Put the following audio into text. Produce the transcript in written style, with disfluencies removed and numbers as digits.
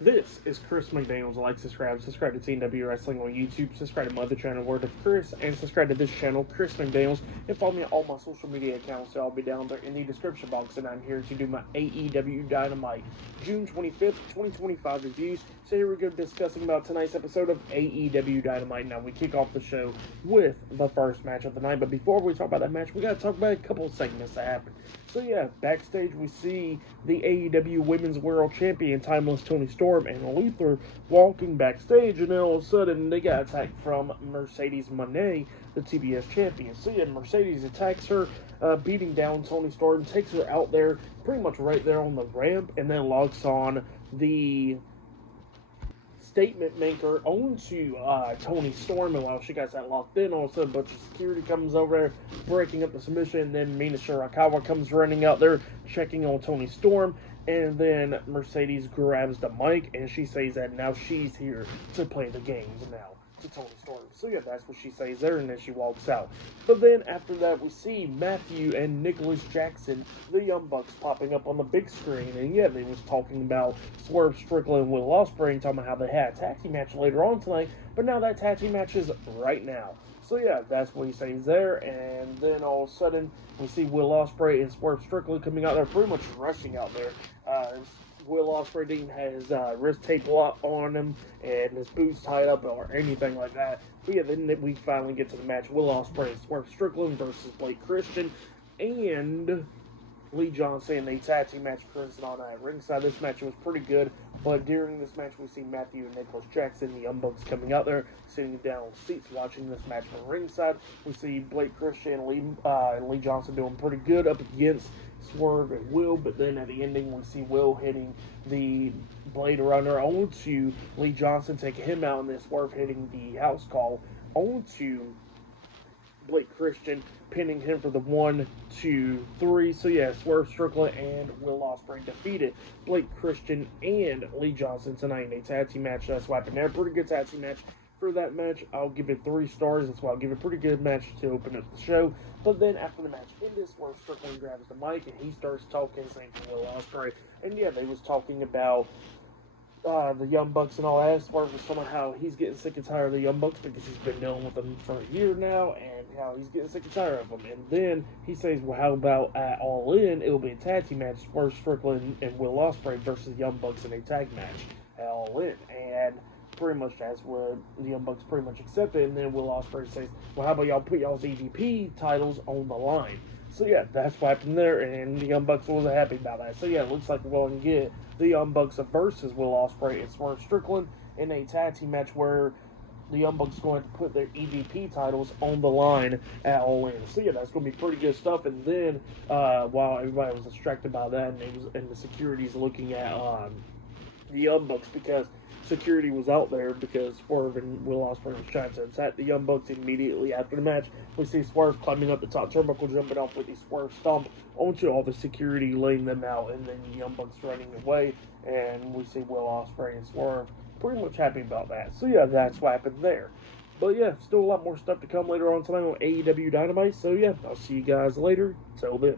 This is Chris McDaniels. Like, subscribe to TNW Wrestling on YouTube, subscribe to my other channel, Word of Chris, and subscribe to this channel, Chris McDaniels, and follow me on all my social media accounts. They'll all be down there in the description box, and I'm here to do my AEW Dynamite June 25th, 2025 reviews. So here we're going to be discussing about tonight's episode of AEW Dynamite. Now, we kick off the show with the first match of the night, but before we talk about that match, we got to talk about a couple of segments that happened. So yeah, backstage we see the AEW Women's World Champion, Timeless Toni Storm, and Luther walking backstage, and then all of a sudden they got attacked from Mercedes Moné, the TBS champion. So yeah, Mercedes attacks her, beating down Toni Storm, takes her out there, pretty much right there on the ramp, and then locks on the statement maker onto Toni Storm, and while she got that locked in, all of a sudden a bunch of security comes over there, breaking up the submission, and then Mina Shirakawa comes running out there, checking on Toni Storm, and then Mercedes grabs the mic, and she says that now she's here to play the games now to Toni Storm. So yeah, that's what she says there, and then she walks out. But then after that, we see Matthew and Nicholas Jackson, the Young Bucks, popping up on the big screen, and yeah, they was talking about Swerve Strickland with Ospreay, and talking about how they had a tag team match later on tonight, but now that tag team match is right now. So yeah, that's what he says there, and then all of a sudden, we see Will Ospreay and Swerve Strickland coming out there, pretty much rushing out there. Will Ospreay didn't have his wrist tape on him, and his boots tied up or anything like that. But yeah, then we finally get to the match. Will Ospreay and Swerve Strickland versus Blake Christian and Lee Johnson in a tag team match occurring on ringside. This match was pretty good, but during this match we see Matthew and Nicholas Jackson, the Young Bucks, coming out there, sitting down on seats watching this match from ringside. We see Blake Christian and Lee Johnson doing pretty good up against Swerve and Will, but then at the ending we see Will hitting the Blade Runner onto Lee Johnson, taking him out, and then Swerve hitting the house call onto Blake Christian, pinning him for the 1, 2, 3. So yeah, Swerve Strickland and Will Ospreay defeated Blake Christian and Lee Johnson tonight in a tag team match. That's what happened there. Pretty good tag team match. For that match, I'll give it 3 stars. That's why I'll give it a pretty good match to open up the show. But then after the match ended, Swerve Strickland grabs the mic and he starts talking, saying to Will Ospreay. And yeah, they was talking about the Young Bucks and all that. Swerve was talking about how he's getting sick and tired of the Young Bucks because he's been dealing with them for a year now, and how he's getting sick and tired of them. And then he says, well, how about at All In, it'll be a tag team match, Swerve Strickland and Will Ospreay versus the Young Bucks in a tag match at All In. And pretty much that's where the Young Bucks pretty much accepted. And then Will Ospreay says, well, how about y'all put y'all's EVP titles on the line? So yeah, that's what happened there, and the Young Bucks wasn't happy about that. So yeah, it looks like we're going to get the Young Bucks versus Will Ospreay and Swerve Strickland in a tag team match where the Young Bucks are going to put their EVP titles on the line at All In. So yeah, that's going to be pretty good stuff. And then while everybody was distracted by that, and the security's looking at the Young Bucks, because security was out there because Swerve and Will Ospreay was trying to attack the Young Bucks immediately after the match. We see Swerve climbing up the top turnbuckle, jumping off with the Swerve stomp onto all the security, laying them out, and then the Young Bucks running away. And we see Will Ospreay and Swerve pretty much happy about that. So yeah, that's what happened there. But yeah, still a lot more stuff to come later on tonight on AEW Dynamite. So yeah, I'll see you guys later. Till then.